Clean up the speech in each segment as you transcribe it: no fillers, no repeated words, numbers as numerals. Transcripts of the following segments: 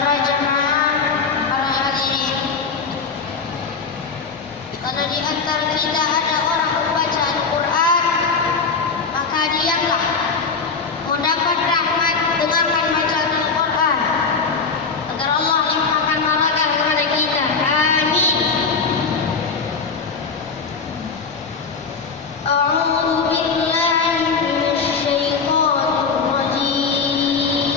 para jemaah, para hadirin. Kalau di antara kita ada orang membaca Al-Quran, maka diamlah mendapat rahmat dengarkan bacaan Al-Quran agar Allah limpahkan barakah kepada kita. Amin. A'udzu billahi minasyaitonir rajim.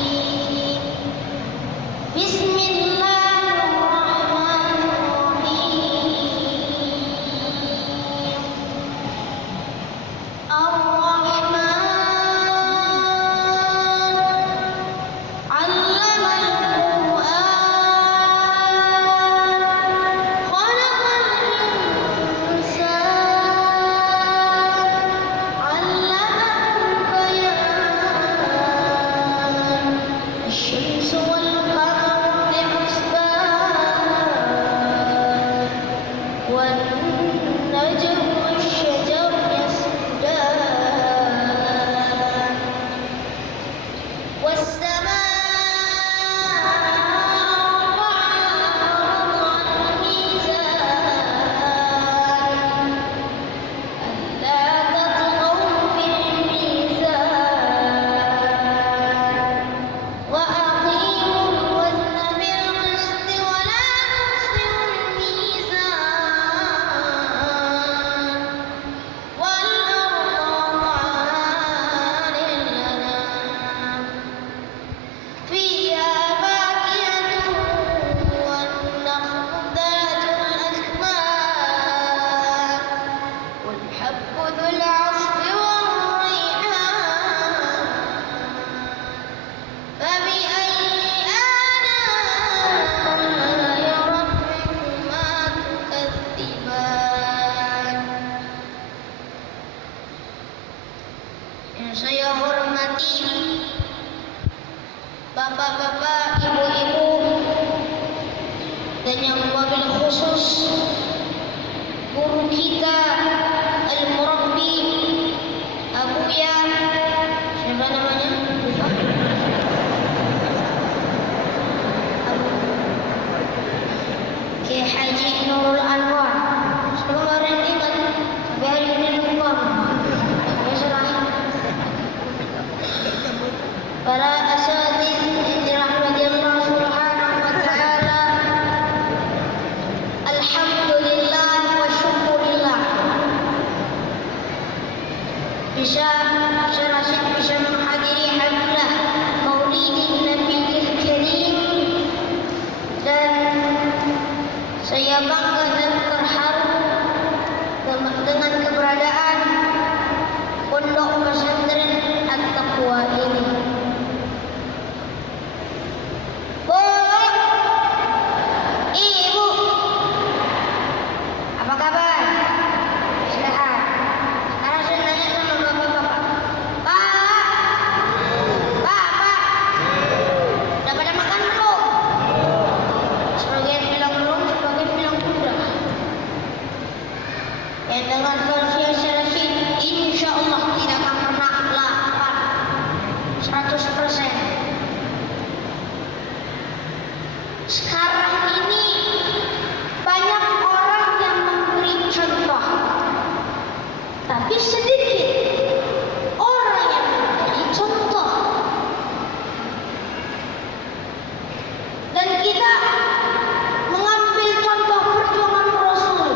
Bismillahirrahmanirrahim. Ar-Rahman 'allamal Qur'an, khalaqal insan, 'allamahul bayan. Asy-syamsu wal qamaru bihusban, wan najmu wasy-syajaru yasjudan, was-samaa'a rafa'aha wal mizan, alla tatghaw fil mizan, wa aqimul wazna bil qisti wa la tukhsirul mizan, wal arda lil anam, fiha fakihatun wan nakhlu dhatul akmam, wal habbu dhul 'asfi war rayhan. فبأي آلاء ربكما تكذبان. Yang saya hormati bapak-bapak, ibu-ibu, dan yang wabil khusus guru kita al-murabbi Abuya, siapa namanya? Lupa. Kiai Haji Nurul Anwar. Kemarin ingat, sampai hari ini lupa. Ya salah. Para asatidz yang dirahmati Allah Subhanahu wa taala. Alhamdulillah wa syukurillah. Bisa menghadiri haflah Maulidin Nabiyil Karim, dan saya bangga dan terharu dengan keberadaan Pondok Pesantren At-Taqwa ini. Bu, Ibu, apa kabar? Sehat. Sekarang saya tanya sama bapak-bapak. Bapak, udah pada makan belum? Sebagian bilang belum, sebagian bilang udah. Yang dengan konsiasi Rashid, insya Allah tidak akan pernah lapar 100%. Sekarang ini banyak orang yang memberi contoh, tapi sedikit orang yang memberi contoh. Dan kita mengambil contoh perjuangan Rasul.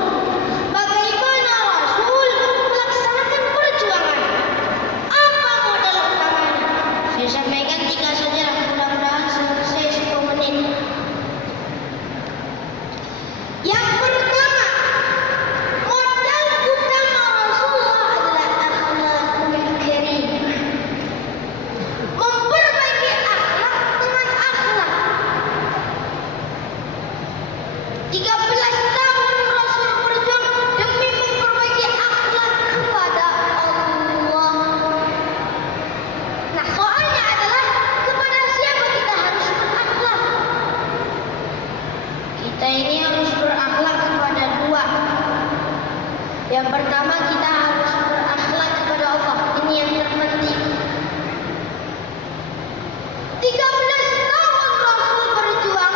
Bagaimana Rasul melaksanakan perjuangan? Apa modal utamanya? Saya sampaikan 3 saja, mudah-mudahan selesai 10 menit. Yang pertama, modal utama Rasulullah adalah akhlakul karim. Memperbaiki akhlak dengan akhlak. 13 tahun Rasul berjuang demi memperbaiki akhlak kepada Allah. Nah, soalnya adalah kepada siapa kita harus berakhlak? Kita ini harus berakhlak kepada 2. Yang pertama, kita harus berakhlak kepada Allah. Ini yang terpenting. 13 tahun Rasul berjuang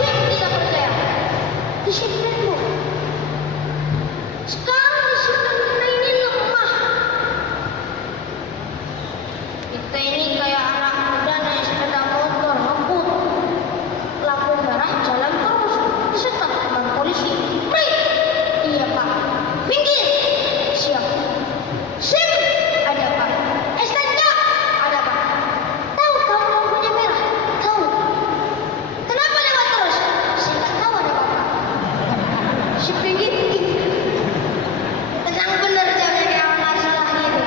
masih tidak percaya. Disiplin bu. Sekarang disiplin kita ini lemah. Kita ini kayak anak muda naik sepeda motor ngebut, lampu merah jalan terus, disekat sama polisi. Break. Iya pak. Minggir. Siap. SIM ada pak. STNK ada pak. Tahu kamu lampunya merah? Tahu. Kenapa lewat terus? Saya nggak tahu ada bapak. Disiplin gitu. Tenang bener jangan kayak orang salah gitu.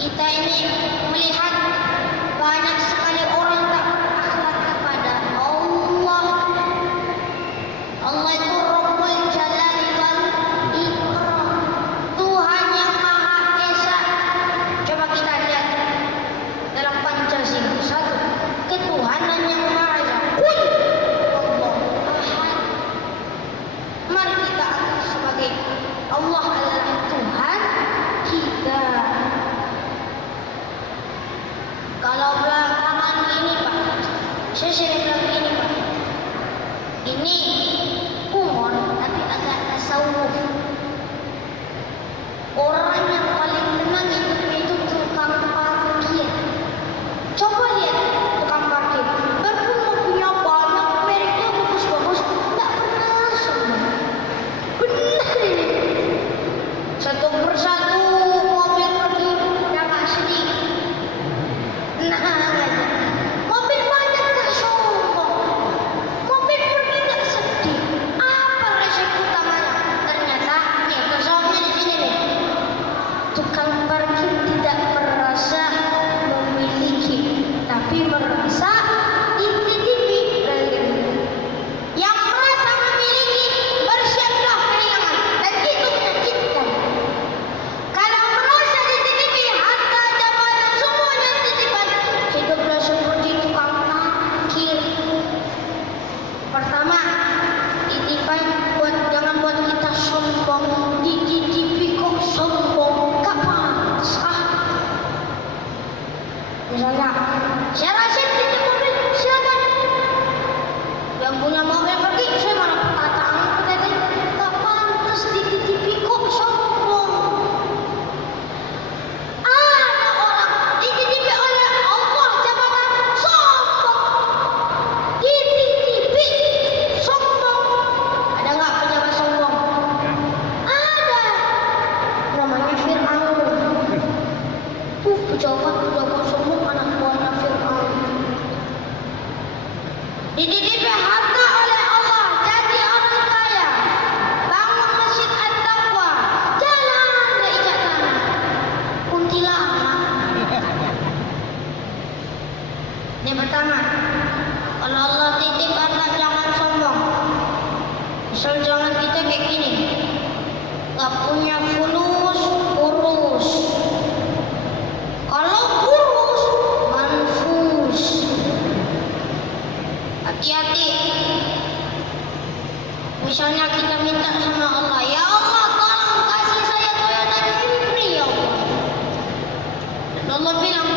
Kita ini melihat banyak sekali orang tak berakhlak kepada Allah. Allah itu Rabbul Jalali wal Ikram, Tuhan yang Maha Esa. Coba kita lihat dalam Pancasila. Satu, ketuhanan yang Maha Esa. Qul Allahu Ahad. Mari kita akui sebagai Allah adalah Tuhan kita. Kalau belakangan ini Pak, saya sering bilang ini Pak, ini humor tapi agak tasawuf. Orang yang paling menang itu tukang parkir. Coba lihat tukang parkir, berpuluh punya banyak mereknya bagus-bagus, tak pernah sombong. Benar ini. Satu persatu mobil pergi udah nggak sedih. Nah, mobil banyak gak sombong, mobil pergi gak sedih. Apa resep utamanya? Ternyata nih kesombongan di sini nih. Tukang parkir tidak merasa memiliki, tapi merasa dititipi. Yang merasa memiliki bersiaplah kehilangan, dan itu menyakitkan. Kalau merasa dititipi harta jabatan semuanya titipan, hiduplah seperti tukang parkir. Pertama, titipan jangan buat kita sombong. Dititipi kok sombong, gak pantas. Misalnya, saya Rasid titip mobil, silakan. Yang punya mobil pergi, saya malah perkataan katanya, gak pantas dititipi kok sombong. Ada orang dititipi oleh Allah jabatan sombong, dititipi sombong. Ada nggak pejabat sombong? Ada. Namanya Fir'aun. Pejabat sombong anak buahnya Fir'aun. Dititipi harta oleh Allah, jadi orang kaya, bangun masjid At-Taqwa, jalan berijak tanah, kuntilanak. Ini pertama, kalau Allah titip harta jangan sombong. Misal jangan kita kayak gini, gak punya fulus, urus. Kalau urus, manfus. Hati-hati. Misalnya kita minta sama Allah, ya Allah tolong kasih saya Toyota Camry ya Allah. Dan Allah bilang,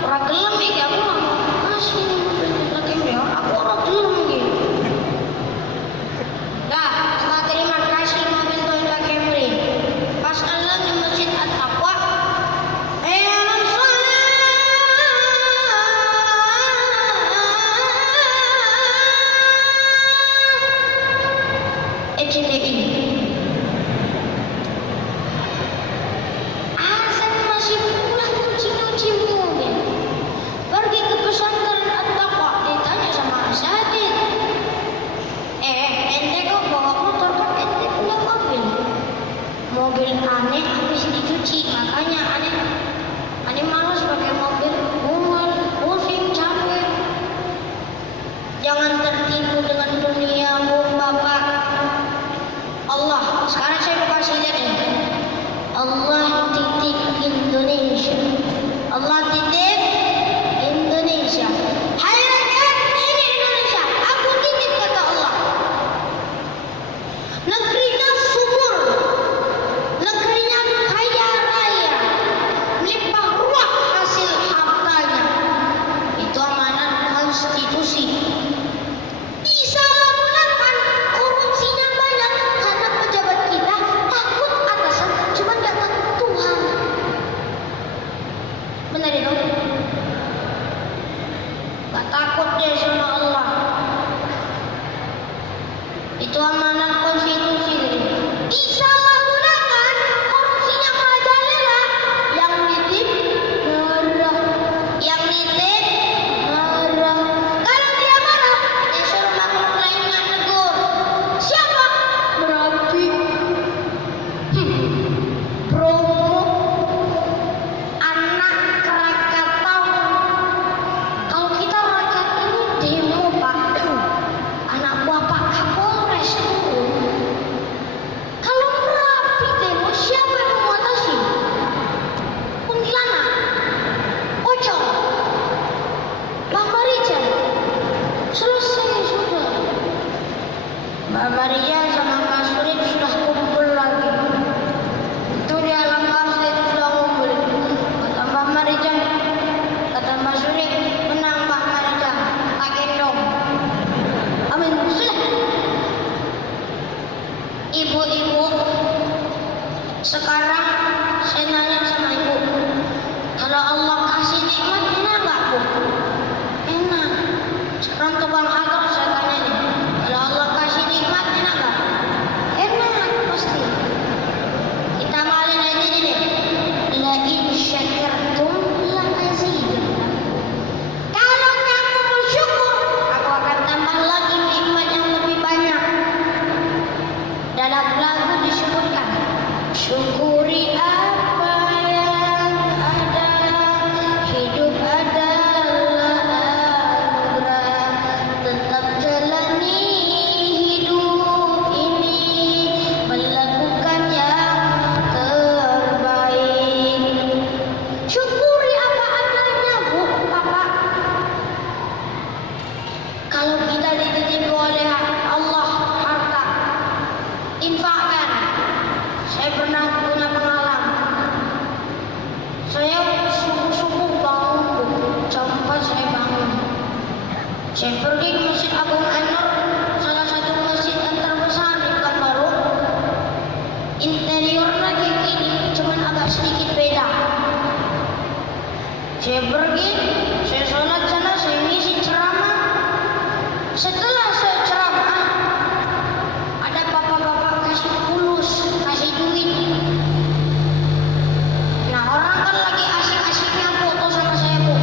orang gelem ya aku nggak mau kasih Toyota Camry, aku orang gelem gitu. Dah, Allah terima kasih mobil Toyota Camry. Pas Allah di masjid At-Taqwa, HDI konstitusi. Disalahgunakan, korupsinya banyak karena pejabat kita takut atasan, cuma gak takut Tuhan. Benar itu? Gak takut deh sama Allah. Itu amanat konstitusi. Disalahgunakan, korupsinya merajalela. Yang nitip marah, yang nitip marah. Kalau dia marah, dia suruh makhluk lainnya negur. Siapa? Berarti promo anak Krakatau. Kalau kita rakyat ini demo, Pak, anak buah Pak Kapolres turun. Kalau Merapi demo, siapa yang mengatasi? Kuntilanak, Pocong, Mbak Marijan. Selesai sudah. Mbak Marijan sama Pak Surip sudah kumpul lagi. Itu di alam bangsa itu sudah kumpul. Kata Mbak Marijan, kata Mbak Surip, menang Mbak Marijan, tak gendong. Amin. Sudah. Ibu-ibu, sekarang saya nanya sama ibu, kalau Allah kasih nikmat enak gak, Bu? Enak. Sekarang tukang agar saya tanya nih, kalau Allah kasih nikmat enak gak? Enak pasti. Kita malin aja deh. La in syakartum la azidannakum. Kalau kamu bersyukur, aku akan tambah lagi nikmat yang lebih banyak. Dalam lagu disebutkan, syukuri apa yang ada, hidup adalah anugerah, tetap jalani hidup ini, melakukan yang terbaik. Syukuri apa adanya, Bu, Bapak. Kalau kita dititipi oleh Allah harta, infakkan. Saya pernah punya pengalaman. Saya subuh-subuh bangun, jam 4 saya bangun. Saya pergi ke Masjid Agung An-Nur, salah satu masjid yang terbesar di Pekanbaru. Interiornya kayak gini, cuman agak sedikit beda. Saya pergi, saya sholat sana, saya ngisi ceramah. Setelah saya ceramah, ada bapak-bapak kasih pulus, kasih duit. Nah, orang kan lagi asik-asiknya foto sama saya, Bu.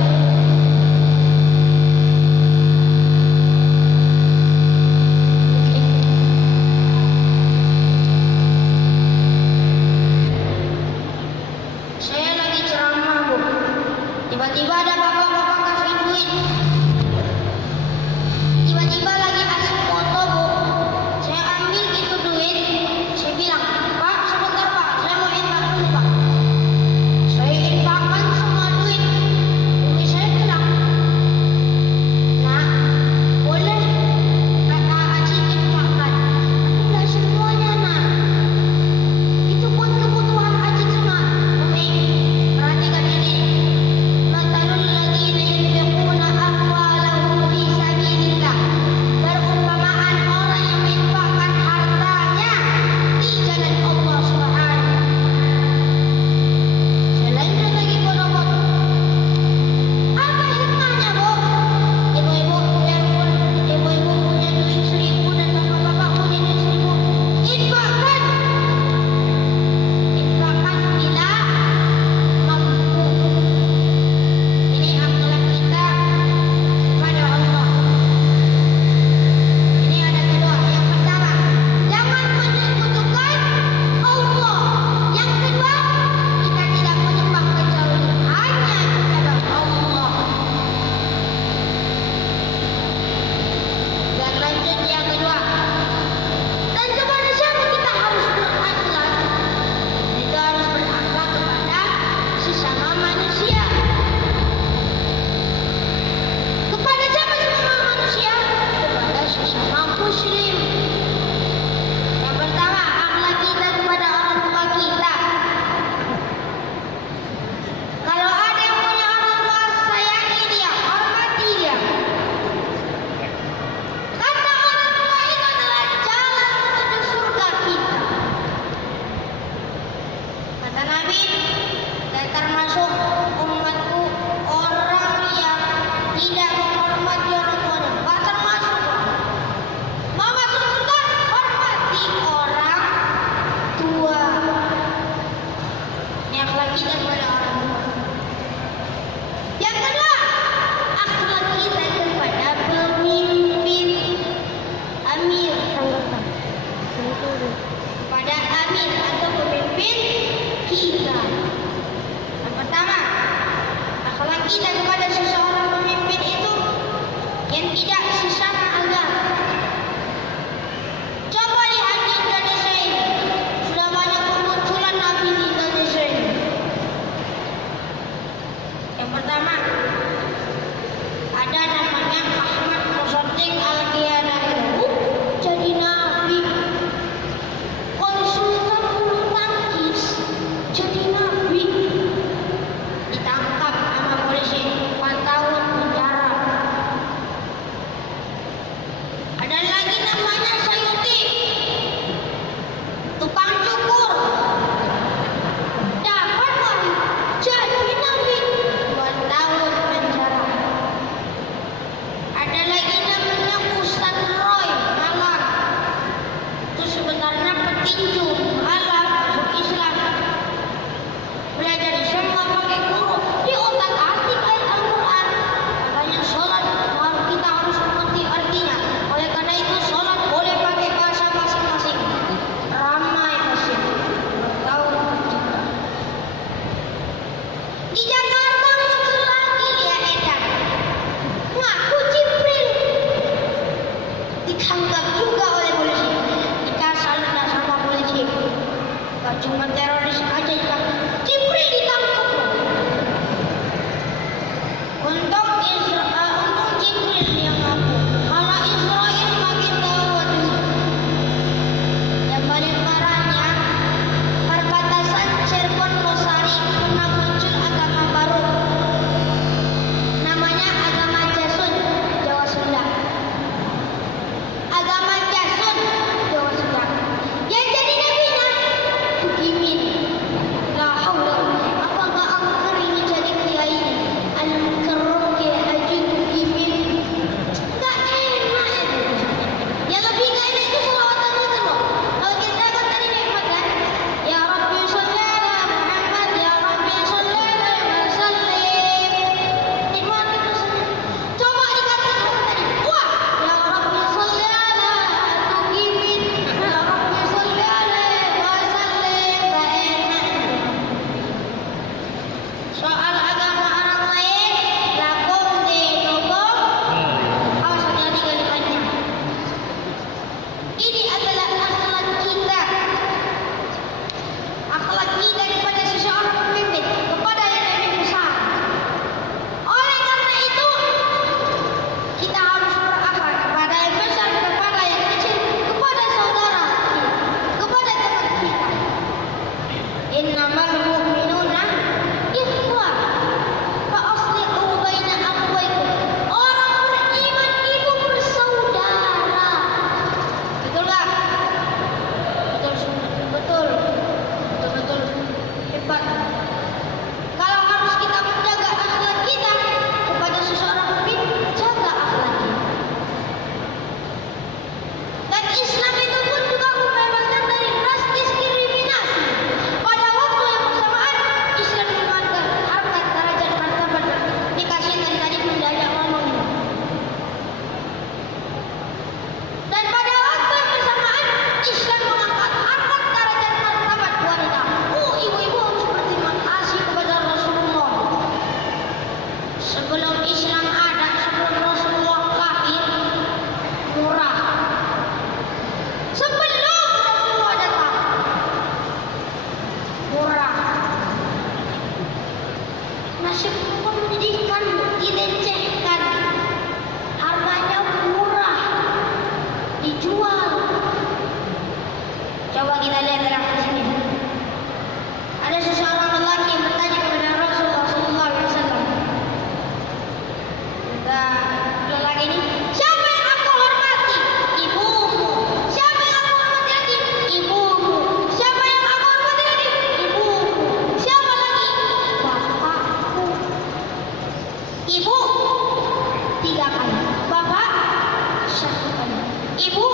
satu kali. Ibu,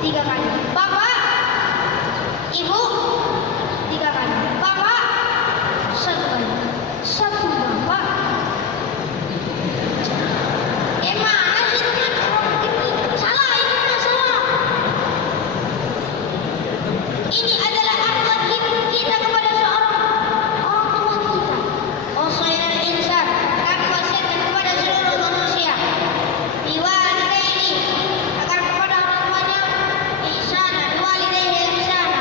tiga kali. Bapak, ibu, tiga kali. Bapak, satu kali. Satu bapak. Mana sih ini orang begini? Salah, ini masalah. Ini adalah akhlak kita kepada seorang orang tua kita. Wasailal insan, kami wasiatkan kepada seluruh manusia. Biwalidayni, agar kepada orang tuanya ihsana, biwalidayhi ihsana,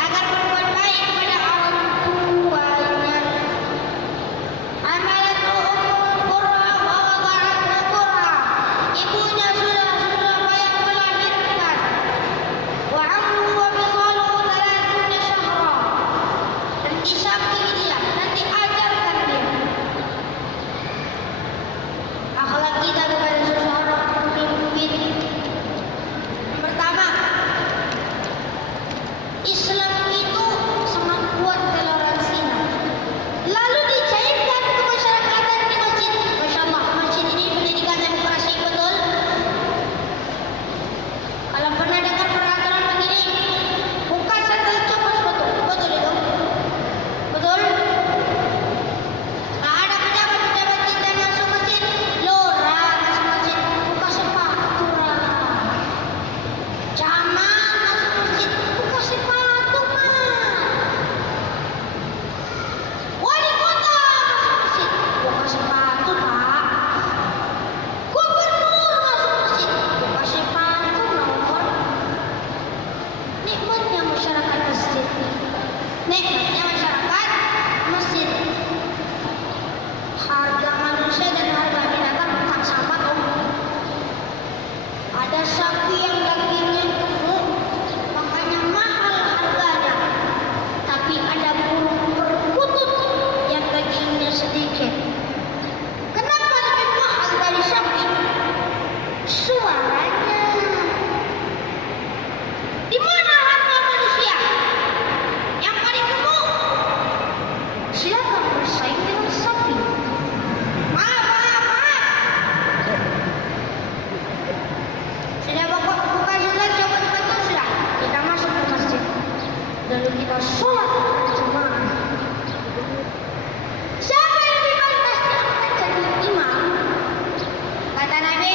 agar berbuat baik kepada orang tuanya. Hamalatu ummul qurra wa wada'athu qurra, ibunya sudah payah melahirkan. Wa amruhu wa fisaluhu 30 syahra, dan disamping dia dan diajarkan dia akhlak kita kepada seseorang pemimpin. Pertama, Islam itu sangat kuat toleransinya. Lalu dicairkan kemasyarakatan di masjid. Masya Allah, masjid ini pendidikan demokrasi betul. Kalau pernah dengar peraturan begini, buka sandal copot betul, betul itu, betul. Nah, ada pejabat-pejabat kita masuk masjid, lora masuk masjid, buka sepatu lah. Jangan masuk masjid, buka sepatu mah. Wali kota masuk masjid, buka sepatu pak. Gubernur masuk masjid, buka sepatu nomor. Nikmatnya masyarakat masjid. Nikmatnya masyarakat masjid. Harga manusia dan harga binatang tak sama dong. Ada sapi yang dagingnya gemuk, makanya mahal harganya. Tapi ada burung perkutut yang dagingnya sedikit. Kenapa lebih mahal dari sapi? Suaranya. Di mana harga manusia yang paling gemuk? Silakan bersaing dengan sapi. Maaf. Sudah buka sudah, coba betul sudah. Kita masuk ke masjid. Lalu kita sholat berjamaah. Siapa yang dipantas diangkat jadi imam? Kata Nabi,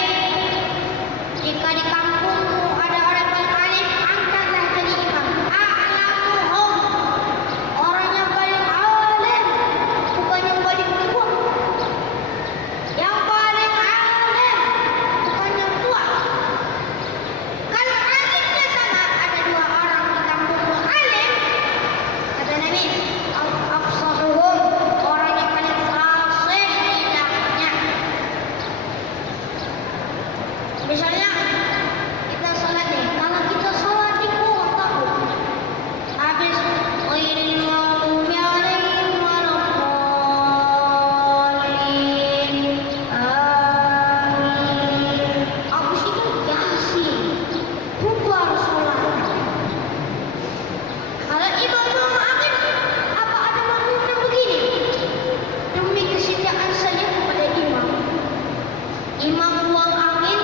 jika di kampungmu ada orang paling alim, angkatlah jadi imam. A'lamuhum, orang yang paling alim, bukan yang paling tua. Yang paling alim, bukan yang tua. Kalau alimnya sama, ada dua orang di kampungmu alim, kata Nabi, afsahuhum, orang yang paling fasih lidahnya. Misalnya kita sholat nih, kalau kita sholat di kota habis ghairil maghdubi alaihim waladdallin, amin. Habis itu Yasin, bubar sholat. Kalau imam buang angin, apa ada makmum yang begini? Demi kesetiaan saja kepada imam. Imam buang angin,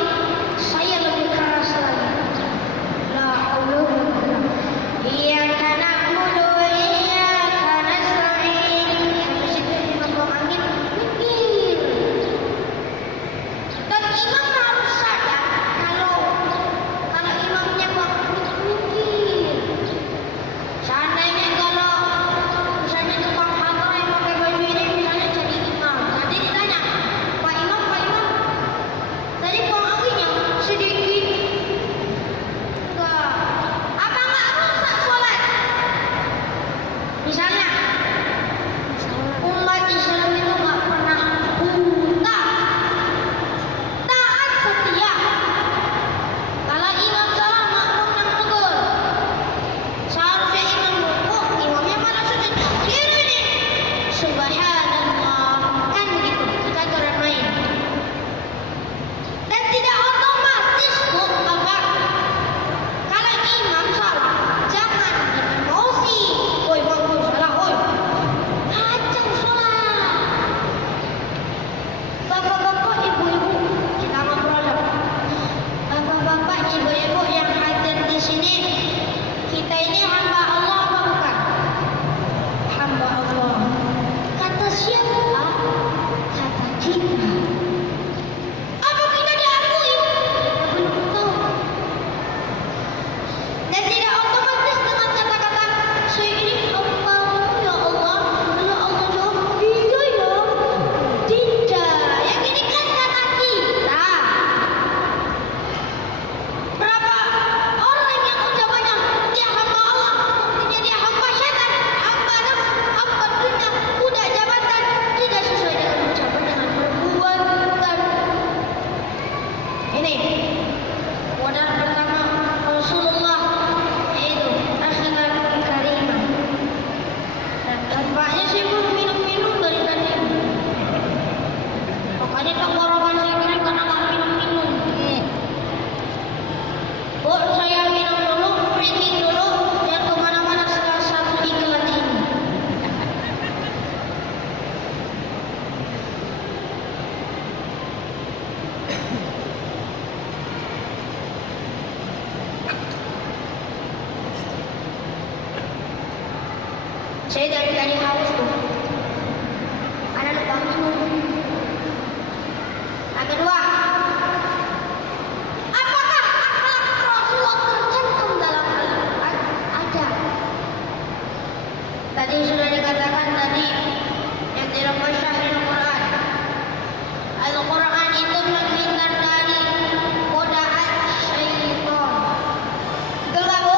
Ini modal pertama Rasulullah, yaitu akhlak karimah. Dan tampaknya sih belum minum-minum dari tadi. Pokoknya tenggorokan saya kira karena nggak minum-minum. Bu, saya minum dulu, breathing dulu, jangan kemana-mana setelah satu iklan ini. Saya dari tadi haus tuh. Karena lupa minum. Yang kedua, apakah akhlak Rasulullah tercantum dalam Al-Quran? Ada. Tadi sudah dikatakan tadi yang dirubah syahrul Quran. Al-Quran itu menghindar dari godaan syaitan. Betul nggak, Bu?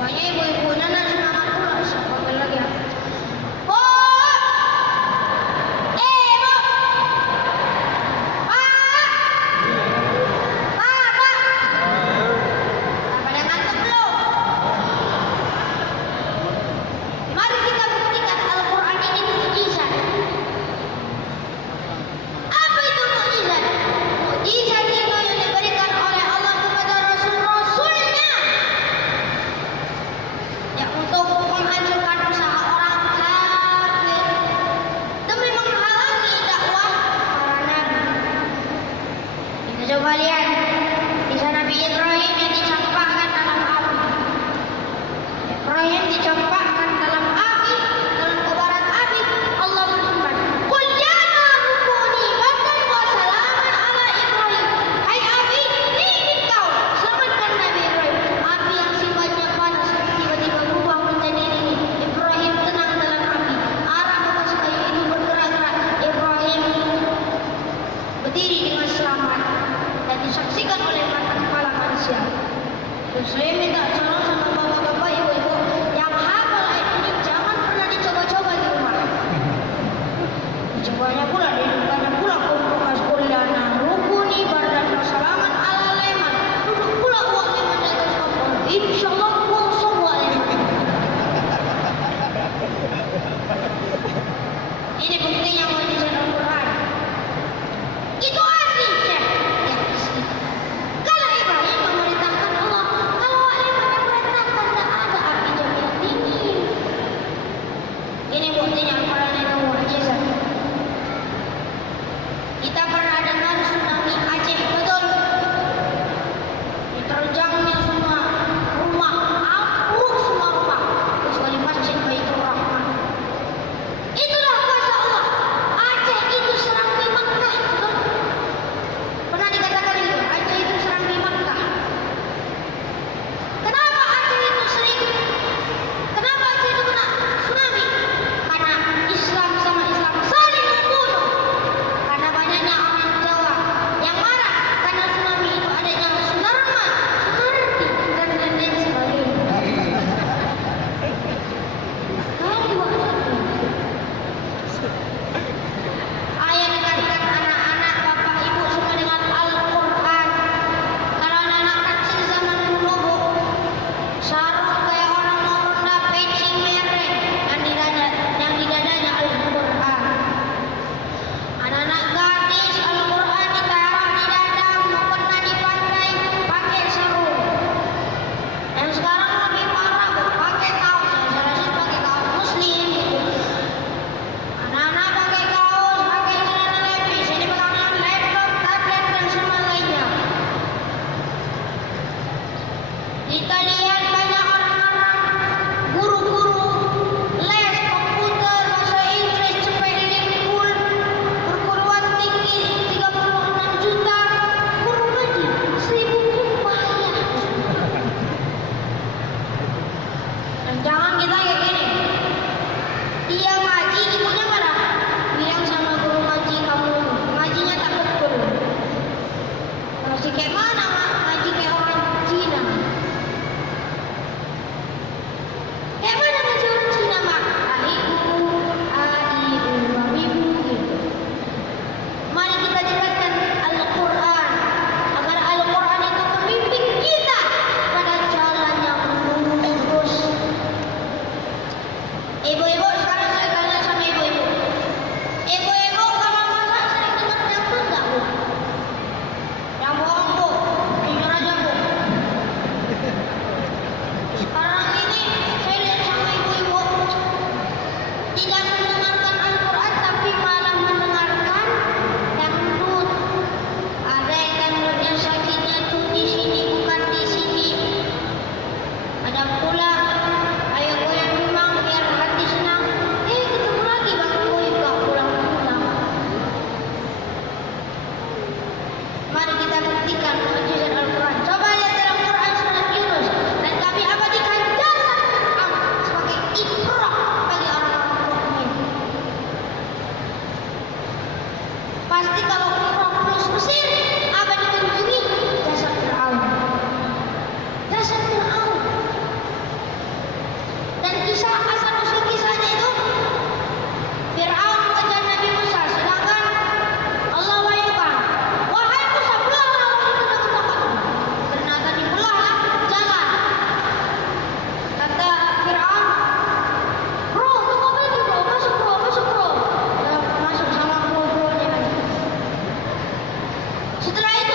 Pokoknya ibu-ibu nana semangat pula. Siapa lagi ya? Bu! Bu! Pak! Pada ngantuk belum? Mari kita buktikan Al-Quran ini mukjizat. Apa itu mukjizat? Mukjizat itu yang diberikan oleh Allah kepada Rasul-Rasulnya, yang untuk menghancurkan usaha orang kafir demi menghalangi dakwah para nabi. Kita coba lihat kisah Nabi Ibrahim yang dicampakkan dalam api. Ibrahim dicampakkan dalam api, dalam kobaran api. Allah berfirman, "Qul ya naru kuni bardan wa salaman ala Ibrahim." Hai api, dingin kau, selamatkan Nabi Ibrahim. Api yang sifatnya panas tiba-tiba berubah menjadi dingin. Ibrahim tenang dalam api. Arah bekas kayu itu bergerak-gerak. Ibrahim berdiri dengan selamat dan disaksikan oleh mata kepala manusia. Dan saya minta tolong sama bapak-bapak, ibu-ibu yang hafal ayat ini, jangan pernah dicoba-coba di rumah. Dicobanya pula, dihidupkannya pula kulkas kuliana rukuni bardan wasalaman ala leman. Duduk pula uang leman di atas kompor. Insya Allah uang semua leman. Ini buktinya mukjizat Al-Quran. Itu asli, Syekh. Ya, asli. Kalau Ibrahim memerintahkan Allah, kalau leman dan mukjizat Al-Quran. Coba lihat dalam Quran surat Yunus, dan kami abadikan jasad Fir'aun sebagai ibrah bagi orang-orang mukmin. Pasti kalau umrah plus Mesir, apa dikunjungi? Jasad Fir'aun. Jasad Fir'aun. Dan kisah asal-usul kisahnya itu, Fir'aun mengejar Nabi Musa, sedangkan Allah wahyukan, wahai Musa, belahlah wahyu ke belakang. Ternyata dibelahlah jalan. Kata Fir'aun, bro, tunggu apa lagi bro? Masuk bro, masuk bro. Ya, masuk sama bro-bronya. Setelah itu